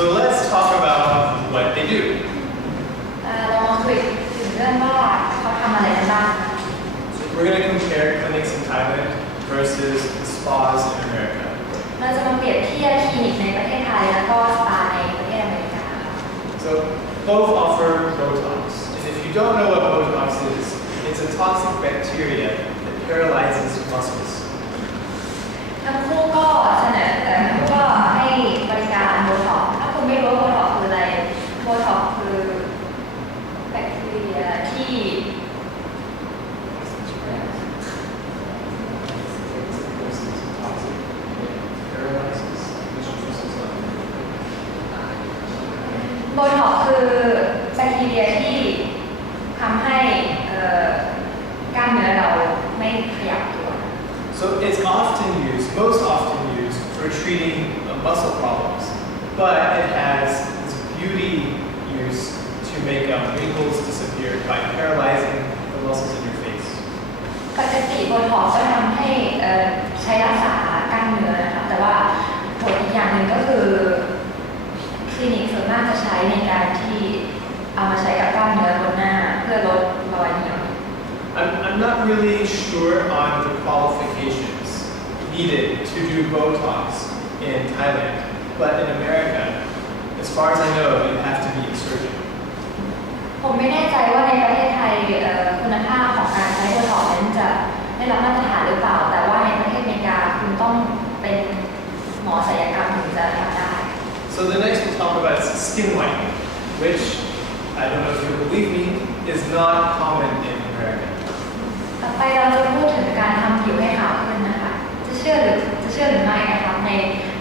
So let's talk about what they do. เรามาคุยถึงเรื่องว่าเขาทำอะไรกันบ้าง So we're going to compare clinics in Thailand versus spas in America. เราจะมาเปรียบเทียบคลินิกในประเทศไทยแล้วก็สปาในประเทศอเมริกา So both offer Botox. And if you don't know what Botox is, it's a toxic bacteria that paralyzes muscles. ทั้งคู่ก็เสนอทั้งคู่ก็ให้บริการโบท็อกซ์ถ้าคุณไม่รู้ว่าโบท็อกซ์คืออะไรโบท็อกซ์คือแบคทีเรียที่โบท็อกซ์คือแบคทีเรียที่ทำให้กล้ามเนื้อเราไม่ขยับตัว So it's often used, most often used for treating muscle problems, but it has this beauty use to make wrinkles disappear by paralyzing the muscles in your face. ปกติโบท็อกซ์ก็ทำให้ใช้รักษากล้ามเนื้อนะคะแต่ว่าผลอีกอย่างหนึ่งก็คือคลินิกส่วนมากจะใช้ในการที่เอามาใช้กับกล้ามเนื้อบนหน้าเพื่อลดรอยเหี่ยว I'm not really sure on the qualifications needed to do Botox in Thailand, but in America, as far as I know, you have to be a surgeon. ผมไม่แน่ใจว่าในประเทศไทยคุณภาพของการใช้โบท็อกซ์นั้นจะได้รับมาตรฐานหรือเปล่าแต่ว่าในประเทศอเมริกาคุณต้องเป็นหมอศัลยกรรมถึงจะทำได้ So the next we'll talk about is skin whitening, which, I don't know if you believe me, is not common in America. ต่อไปเราจะพูดถึงการทำผิวให้ขาวขึ้นนะคะจะเชื่อหรือไม่นะคะใน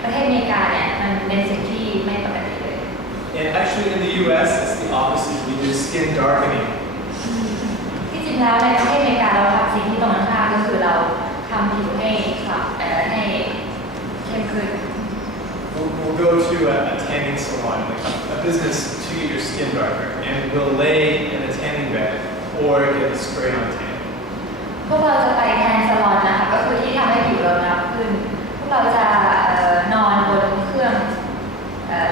ประเทศอเมริกาเนี่ยมันเป็นสิ่งที่ไม่ปกติเลย And actually in the US, it's the opposite. We do skin darkening. ที่จริงแล้วในประเทศอเมริกาเราทำสิ่งที่ตรงกันข้ามก็คือเราทำผิวให้ขาวให้เข้มขึ้น We'll go to a tanning salon, like a business to get your skin darker, and we'll lay in a tanning bed or get a spray on tan. พวกเราจะไปแทนซาลอนนะคะก็คือที่ทำให้ผิวเราดำขึ้นพวกเราจะนอนบนเครื่อง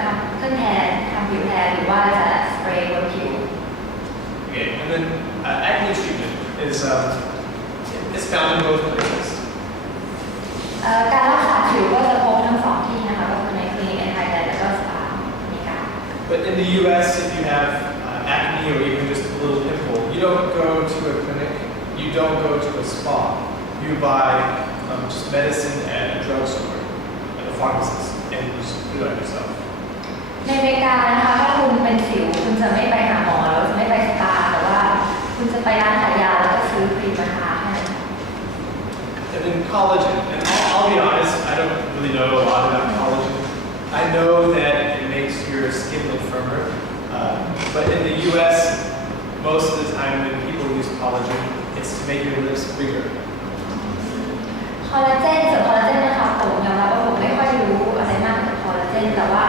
ทำเครื่องแทนทำผิวแทนหรือว่าจะสเปรย์บนผิว Okay, and then acne treatment is found in both places. การรักษาผิวก็จะพบทั้งสองที่นะคะก็คือในคลินิกในไทยและก็สปาอเมริกา But in the US, if you have acne or even just a little pimple, you don't go to a clinic, you don't go to a spa. You buy just medicine at a drugstore, at a pharmacist, and you just do it on yourself. ในอเมริกานะคะถ้าคุณเป็นสิวคุณจะไม่ไปหาหมอแล้วจะไม่ไปสปาแต่ว่าคุณจะไปร้านขายยาแล้วก็ซื้อครีมมาทาให้ And then collagen, and I'll be honest, I don't really know a lot about collagen. I know that it makes your skin look firmer, but in the US, most of the time when people use collagen, it's to make your lips bigger. คอลลาเจนส่วนคอลลาเจนนะคะผมยอมรับว่าผมไม่ค่อยรู้อะไรมากเกี่ยวกับคอลลาเจนแต่ว่า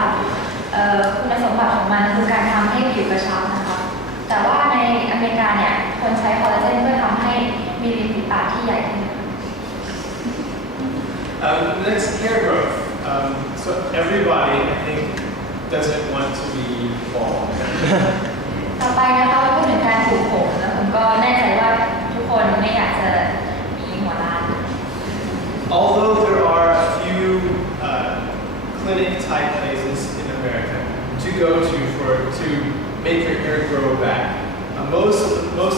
คุณสมบัติของมันคือการทำให้ผิวกระชับนะคะแต่ว่าในอเมริกาเนี่ยคนใช้คอลลาเจนเพื่อทำให้มีริมฝีปากที่ใหญ่ขึ้น Next, hair growth. So everybody, I think, doesn't want to be bald. ต่อไปนะคะเราพูดถึงการปลูกผมนะผมก็แน่ใจว่าทุกคนไม่อยากจะมีหัวล้าน Although there are a few clinic-type places in America to go to make your hair grow back, most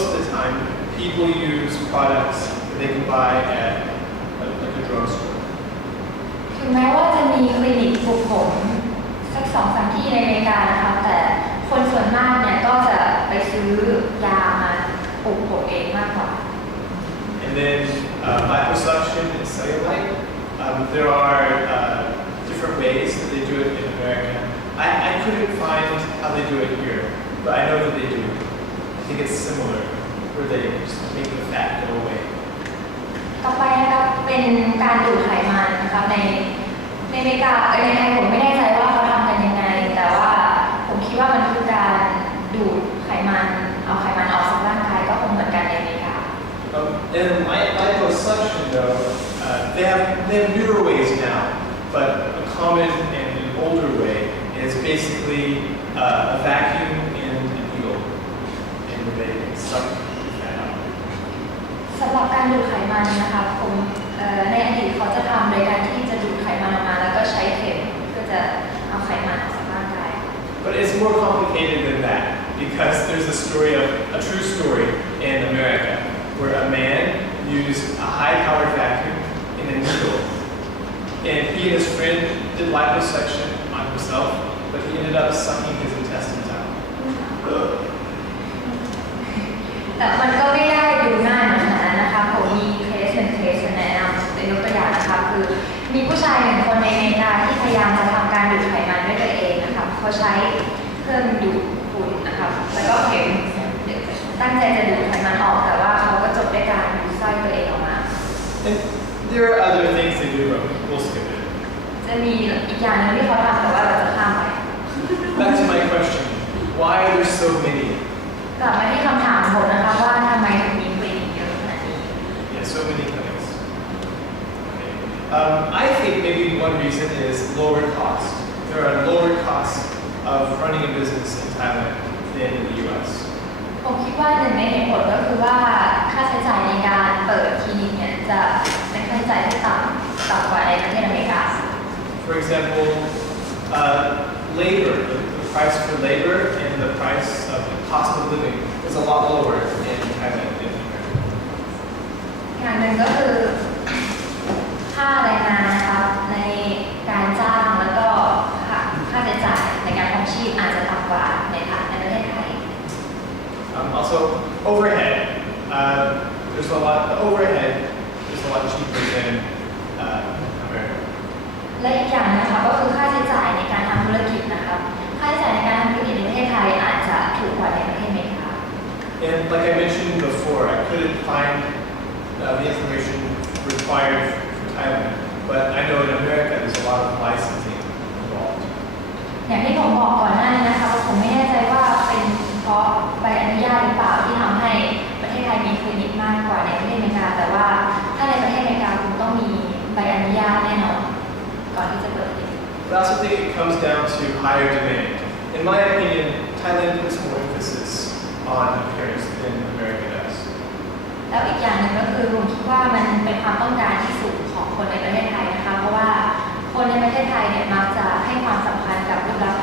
of the time people use products that they can buy at like a drugstore. ถึงแม้ว่าจะมีคลินิกปลูกผมสัก 2-3 ที่ในอเมริกานะคะแต่คนส่วนมากเนี่ยก็จะไปซื้อยามาปลูกผมเองมากกว่า And then liposuction and cellulite. There are different ways that they do it in America. I couldn't find how they do it here, but I know that they do. I think it's similar, where they just make the fat go away. ต่อไปนะครับเป็นการดูดไขมันนะครับในอเมริกาในไทยผมไม่แน่ใจว่าเขาทำกันยังไงแต่ว่าผมคิดว่ามันคือการดูดไขมันเอาไขมันออกจากร่างกายก็คงเหมือนกันในอเมริกา In liposuction, though, they have newer ways now, but a common and an older way It's basically a vacuum and a needle, and they suck that out. สำหรับการดูดไขมันนะคะผมในอดีตเขาจะทำโดยการที่จะดูดไขมันออกมาแล้วก็ใช้เข็มเพื่อจะเอาไขมันออกจากร่างกาย But it's more complicated than that because there's a true story in America where a man used a high-powered vacuum and a needle, and he and his friend did liposuction on himself, but he ended up sucking his intestines out. แต่มันก็ไม่ได้ดูง่ายเหมือนกันนะคะผมมีเคสหนึ่งเคสแนะนำเป็นยกตัวอย่างนะคะคือมีผู้ชายหนึ่งคนในอเมริกาที่พยายามจะทำการดูดไขมันด้วยตัวเองนะคะเขาใช้เครื่องดูดฝุ่นนะคะแล้วก็เข็มตั้งใจจะดูดไขมันออกแต่ว่าเขาก็จบด้วยการดูดไส้ตัวเองออกมา And there are other things they do, but we'll skip it. จะมีอีกอย่างหนึงที่เขาทำแต่ว่าเราจะข้ามไป Back to my question: why are there so many? กลับมาที่คำถามผมนะคะว่าทำไมถึงมีคลินิกเยอะขนาดนี้ Yeah, so many clinics. Okay. I think maybe one reason is lower cost. There are lower costs of running a business in Thailand than in the U.S. ผมคิดว่าหนึ่งในเหตุผลก็คือว่าค่าใช้จ่ายในการเปิดคลินิกเนี่ยจะเป็นค่าใช้จ่ายที่ต่ำกว่าในประเทศอเมริกา For example, labor, the price for labor and the price of the cost of living is a lot lower in Thailand than in America. อย่างหนึ่งก็คือค่าแรงงานนะคะในการจ้างแล้วก็ค่าใช้จ่ายในการครองชีพอาจจะต่ำกว่าในประเทศไทย Also, overhead. The overhead is a lot cheaper than America. และอีกอย่างนะคะก็คือค่าใช้จ่ายในการทำธุรกิจนะคะค่าใช้จ่ายในการทำธุรกิจในประเทศไทยอาจจะถูกกว่าในประเทศอเมริกา And like I mentioned before, I couldn't find the information required for Thailand, but I know in America there's a lot of licensing involved. อย่างที่ผมบอกก่อนหน้านี้นะคะว่าผมไม่แน่ใจว่าเป็นเพราะใบอนุญาตหรือเปล่าที่ทำให้ประเทศไทยมีคลินิกมากกว่าในประเทศอเมริกาแต่ว่าถ้าในประเทศอเมริกาคุณต้องมีใบอนุญาตแน่นอนก่อนที่จะเปิดคลินิก But I also think it comes down to higher demand. In my opinion, Thailand puts more emphasis on appearance than America does. แล้วอีกอย่างหนึ่งก็คือผมคิดว่ามันเป็นความต้องการที่สูงของคนในประเทศไทยนะคะเพราะว่าคนในประเทศไทยเนี่ยมักจะให้ความสำคัญกับรูปลักษณ์